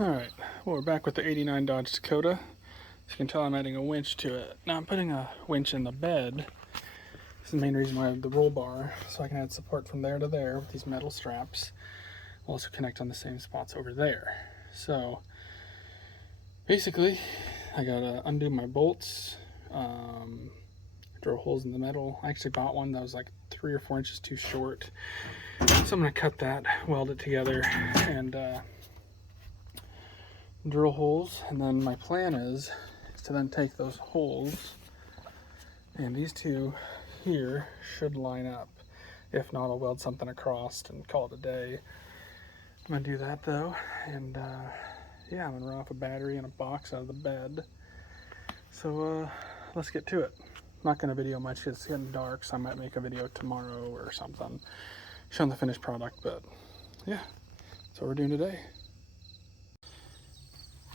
Alright, well, we're back with the 89 Dodge Dakota. As you can tell, I'm adding a winch to it. Now I'm putting a winch in the bed. This is the main reason why I have the roll bar, so I can add support from there to there with these metal straps. We'll also connect on the same spots over there. So basically, I gotta undo my bolts, drill holes in the metal. I actually bought one that was like 3 or 4 inches too short. So I'm gonna cut that, weld it together, and drill holes. And then my plan is to then take those holes, and these two here should line up. If not, I'll weld something across and call it a day. I'm gonna do that though, and yeah, I'm gonna run off a battery and a box out of the bed. So let's get to it. I'm not gonna video much, it's getting dark, so I might make a video tomorrow or something showing the finished product, but yeah, that's what we're doing today.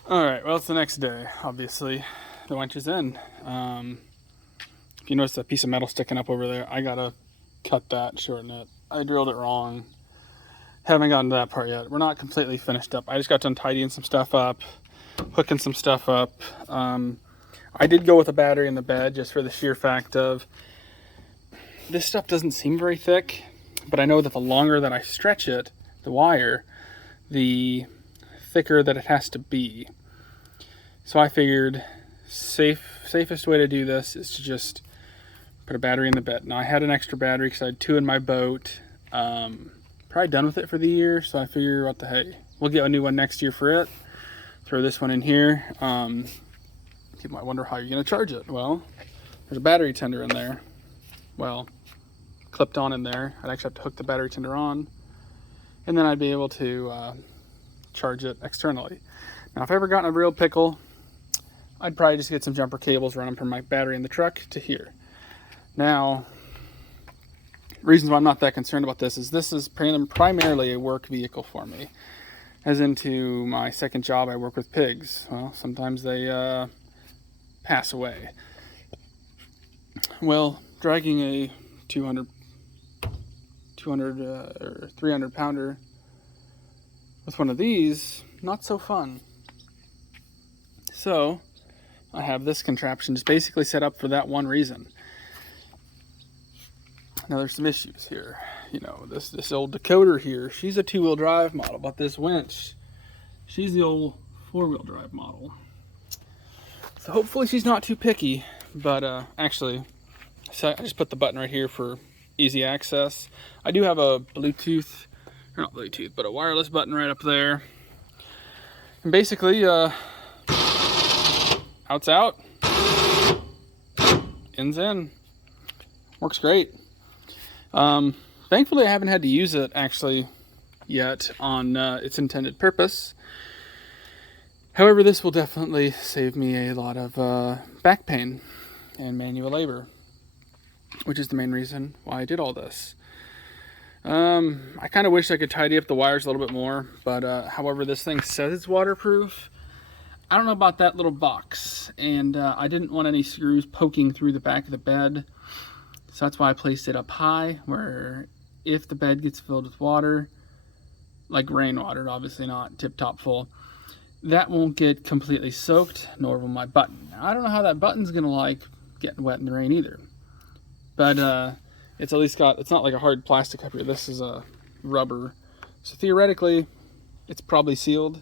Alright, well, it's the next day, obviously. The winch is in. If you notice that piece of metal sticking up over there, I gotta cut that, shorten it. I drilled it wrong. Haven't gotten to that part yet. We're not completely finished up. I just got done tidying some stuff up, hooking some stuff up. I did go with a battery in the bed just for the sheer fact of this stuff doesn't seem very thick, but I know that the longer that I stretch it, the wire, the thicker that it has to be. So I figured safest way to do this is to just put a battery in the bed. Now I had an extra battery because I had 2 in my boat. Probably done with it for the year, so I figure what the hey, we'll get a new one next year for it. Throw this one in here. People might wonder how you're going to charge it. Well, there's a battery tender in there. Well, clipped on in there. I'd actually have to hook the battery tender on, and then I'd be able to charge it externally. Now, if I ever got in a real pickle, I'd probably just get some jumper cables, run them from my battery in the truck to here. Now, reasons why I'm not that concerned about this is primarily a work vehicle for me. As into my second job, I work with pigs. Well, sometimes they pass away. Well, dragging a 200 or 300 pounder with one of these, not so fun. So I have this contraption just basically set up for that one reason. Now there's some issues here. You know, this old Dakota here, she's a 2-wheel drive model, but this winch, she's the old 4-wheel drive model. So hopefully she's not too picky, but actually, so I just put the button right here for easy access. I do have a Bluetooth, or not Bluetooth, but a wireless button right up there. And basically, out's out, in's in. Works great. Thankfully, I haven't had to use it actually yet on its intended purpose. However, this will definitely save me a lot of back pain and manual labor, which is the main reason why I did all this. I kind of wish I could tidy up the wires a little bit more, but however, this thing says it's waterproof. I don't know about that little box, and I didn't want any screws poking through the back of the bed, so that's why I placed it up high, where if the bed gets filled with water, like rainwater, obviously not tip-top full, that won't get completely soaked, nor will my button. Now, I don't know how that button's gonna like getting wet in the rain either, but it's at least got, it's not like a hard plastic up here. This is a rubber, so theoretically it's probably sealed.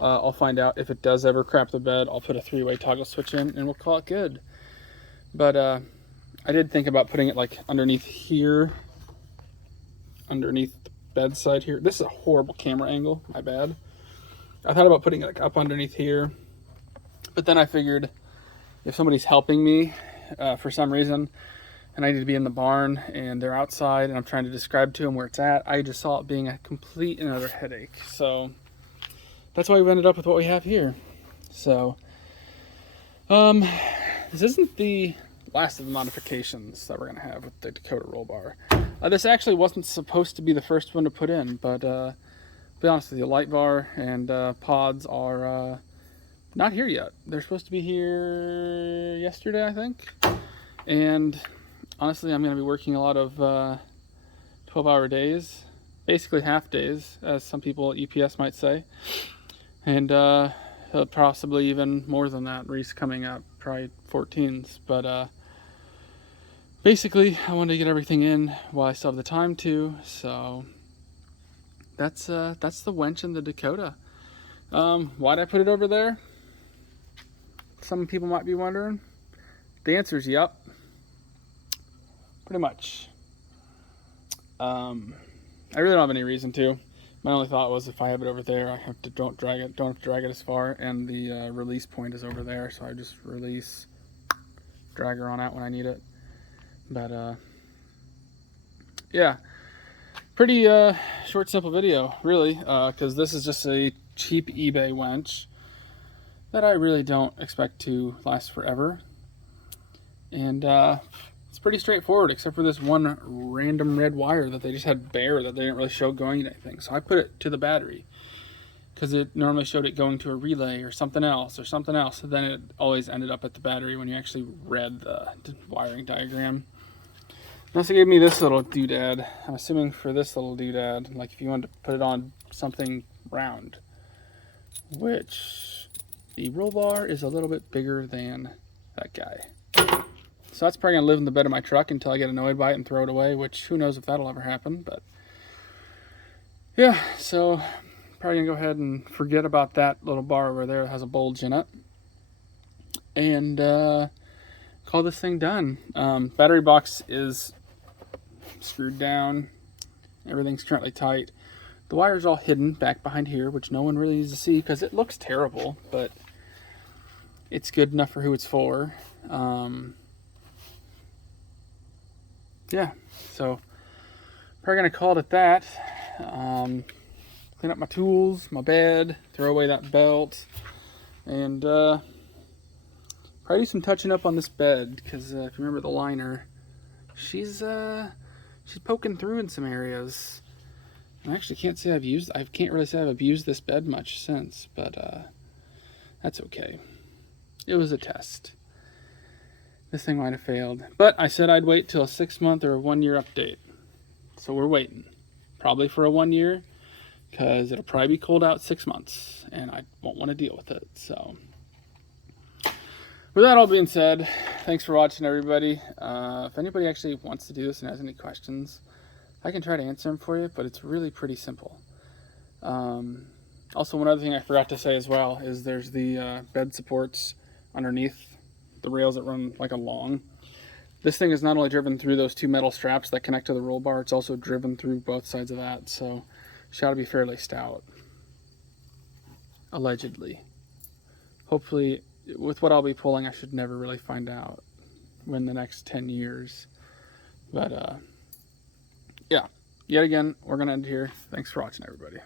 I'll find out if it does ever crap the bed. I'll put a 3-way toggle switch in and we'll call it good. But I did think about putting it like underneath here, underneath the bedside here. This is a horrible camera angle, my bad. I thought about putting it like up underneath here, but then I figured if somebody's helping me for some reason and I need to be in the barn and they're outside and I'm trying to describe to them where it's at, I just saw it being a complete and utter headache. So that's why we've ended up with what we have here. So this isn't the last of the modifications that we're gonna have with the Dakota roll bar. This actually wasn't supposed to be the first one to put in, but to be honest with you, light bar and pods are not here yet. They're supposed to be here yesterday, I think. And honestly, I'm gonna be working a lot of 12-hour days, basically half days, as some people at UPS might say. And possibly even more than that. Reese coming up, probably 14s. But basically, I wanted to get everything in while I still have the time to. So that's the winch and the Dakota. Why'd I put it over there? Some people might be wondering. The answer is yep. Pretty much. I really don't have any reason to. My only thought was if I have it over there, I have to don't have to drag it as far, and the release point is over there, so I just release, drag her on out when I need it. But yeah, pretty short, simple video, really, because this is just a cheap eBay winch that I really don't expect to last forever, and it's pretty straightforward, except for this one random red wire that they just had bare that they didn't really show going to anything. So I put it to the battery because it normally showed it going to a relay or something else. So then it always ended up at the battery when you actually read the wiring diagram. They also gave me this little doodad. I'm assuming for this little doodad, like if you wanted to put it on something round, which the roll bar is a little bit bigger than that guy. So that's probably going to live in the bed of my truck until I get annoyed by it and throw it away, which who knows if that'll ever happen. But yeah, so probably going to go ahead and forget about that little bar over there that has a bulge in it. And call this thing done. Battery box is screwed down. Everything's currently tight. The wire's all hidden back behind here, which no one really needs to see because it looks terrible, but it's good enough for who it's for. Yeah, so probably gonna call it at that. Clean up my tools, my bed, throw away that belt, and probably do some touching up on this bed because if you remember the liner, she's poking through in some areas. I actually can't really say I've abused this bed much since, but that's okay. It was a test. This thing might have failed. But I said I'd wait till a 6-month or a 1-year update. So we're waiting. Probably for a 1 year, because it'll probably be cold out 6 months, and I won't want to deal with it. So with that all being said, thanks for watching, everybody. If anybody actually wants to do this and has any questions, I can try to answer them for you, but it's really pretty simple. Also, one other thing I forgot to say as well is there's the bed supports underneath the rails that run like along. This thing is not only driven through those 2 metal straps that connect to the roll bar, it's also driven through both sides of that, so it's got to be fairly stout. Allegedly. Hopefully, with what I'll be pulling, I should never really find out in the next 10 years. But yeah, yet again, we're going to end here. Thanks for watching, everybody.